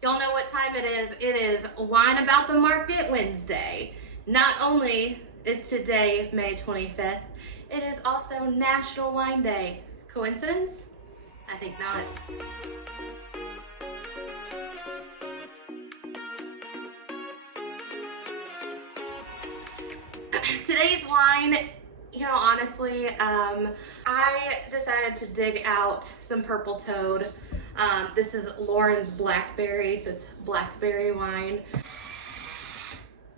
Y'all know what time it is. It is Wine About the Market Wednesday. Not only is today May 25th, it is also National Wine Day. Coincidence? I think not. Today's wine, honestly, I decided to dig out some Purple Toad. This is Lauren's Blackberry, so it's blackberry wine.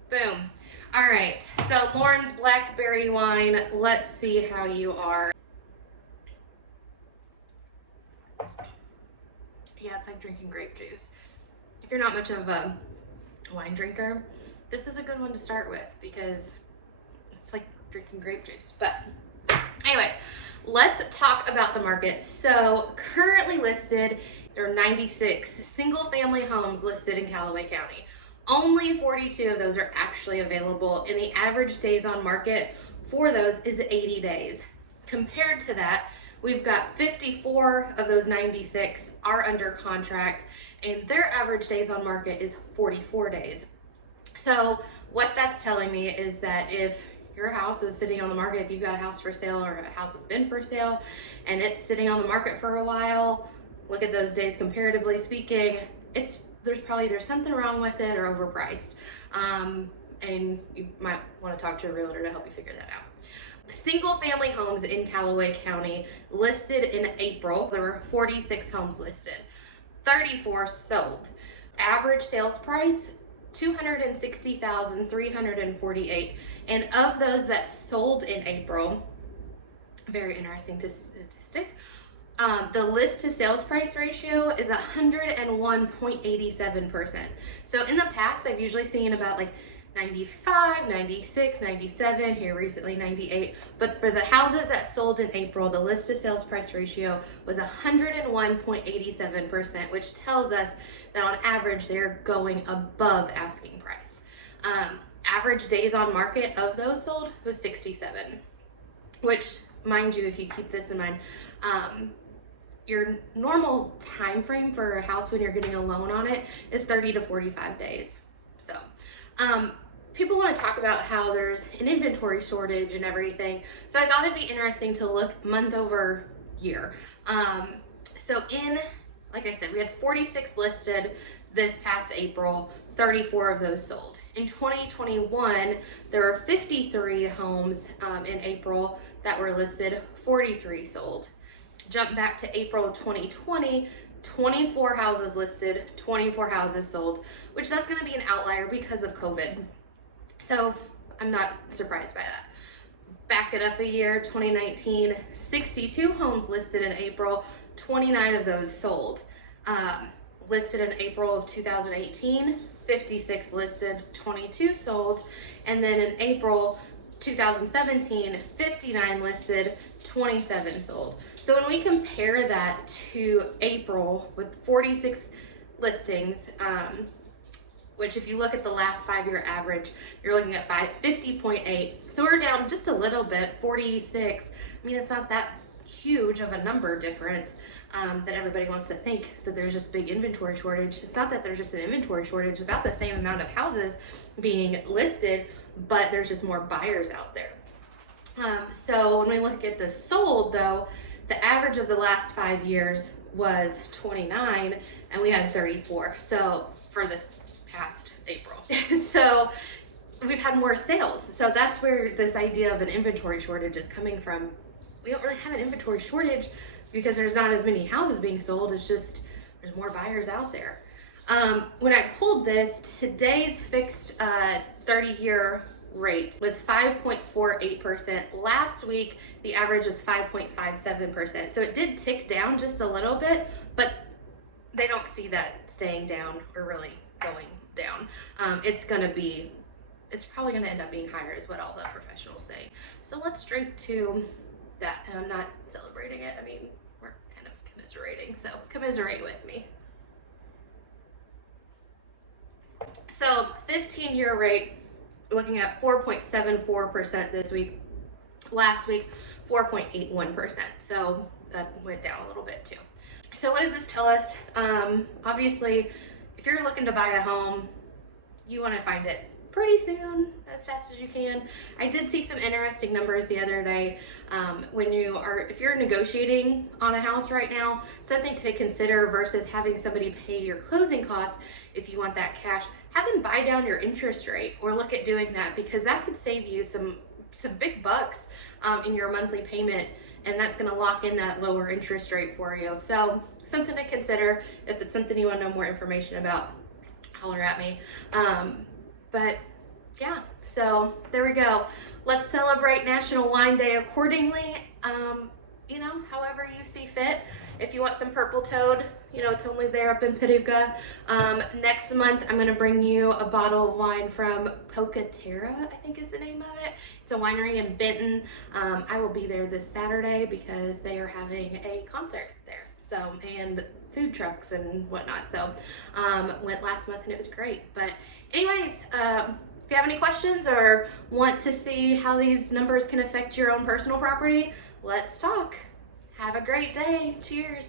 Boom. All right, so Lauren's Blackberry wine, let's see how you are. Yeah, it's like drinking grape juice. If you're not much of a wine drinker, this is a good one to start with because it's like drinking grape juice. But anyway, let's talk about the market. So currently listed, there are 96 single family homes listed in Callaway County. Only 42 of those are actually available, and the average days on market for those is 80 days. Compared to that, we've got 54 of those 96 are under contract, and their average days on market is 44 days. So what that's telling me is that if your house is sitting on the market, if you've got a house for sale or a house has been for sale and it's sitting on the market for a while, look at those days comparatively speaking, there's something wrong with it or overpriced. And you might want to talk to a realtor to help you figure that out. Single family homes in Callaway County listed in April, there were 46 homes listed, 34 sold. Average sales price, $260,348. And of those that sold in April, very interesting statistic, the list to sales price ratio is 101.87%. So in the past, I've usually seen about like 95, 96, 97, here recently 98. But for the houses that sold in April, the list to sales price ratio was 101.87%, which tells us that on average, they're going above asking price. Average days on market of those sold was 67, which, mind you, if you keep this in mind, your normal time frame for a house when you're getting a loan on it is 30 to 45 days. So people want to talk about how there's an inventory shortage and everything. So I thought it'd be interesting to look month over year. Like I said, we had 46 listed this past April, 34 of those sold. In 2021, there were 53 homes in April that were listed, 43 sold. Jump back to April of 2020, 24 houses listed, 24 houses sold, which that's gonna be an outlier because of COVID. So I'm not surprised by that. Back it up a year, 2019, 62 homes listed in April, 29 of those sold. Listed in April of 2018, 56 listed, 22 sold. And then in April 2017, 59 listed, 27 sold. So when we compare that to April with 46 listings, which if you look at the last 5-year average, you're looking at 50.8. So we're down just a little bit, 46. I mean, it's not that huge of a number difference that everybody wants to think that there's just big inventory shortage. It's not that there's just an inventory shortage, it's about the same amount of houses being listed, but there's just more buyers out there. So when we look at the sold though, the average of the last 5 years was 29 and we had 34. So for this past April. So we've had more sales. So that's where this idea of an inventory shortage is coming from. We don't really have an inventory shortage because there's not as many houses being sold. It's just there's more buyers out there. When I pulled this, today's fixed 30-year rate was 5.48%. Last week, the average was 5.57%. So it did tick down just a little bit, but they don't see that staying down or really going down. It's probably gonna end up being higher is what all the professionals say. So let's drink to that. And I'm not celebrating it. I mean, we're kind of commiserating, so commiserate with me. So 15-year rate, looking at 4.74% this week. Last week, 4.81%. So that went down a little bit too. So what does this tell us? Obviously, if you're looking to buy a home, you want to find it pretty soon, as fast as you can. I did see some interesting numbers the other day. If you're negotiating on a house right now, something to consider versus having somebody pay your closing costs. If you want that cash, have them buy down your interest rate, or look at doing that, because that could save you some big bucks in your monthly payment, and that's going to lock in that lower interest rate for you. So something to consider. If it's something you want to know more information about, holler at me. But yeah, so there we go. Let's celebrate National Wine Day accordingly, however you see fit. If you want some Purple Toad, it's only there up in Paducah. Next month, I'm gonna bring you a bottle of wine from Pocatera, I think is the name of it. It's a winery in Benton. I will be there this Saturday because they are having a concert there. So, and food trucks and whatnot. So, went last month and it was great. But anyways, if you have any questions or want to see how these numbers can affect your own personal property, let's talk. Have a great day. Cheers.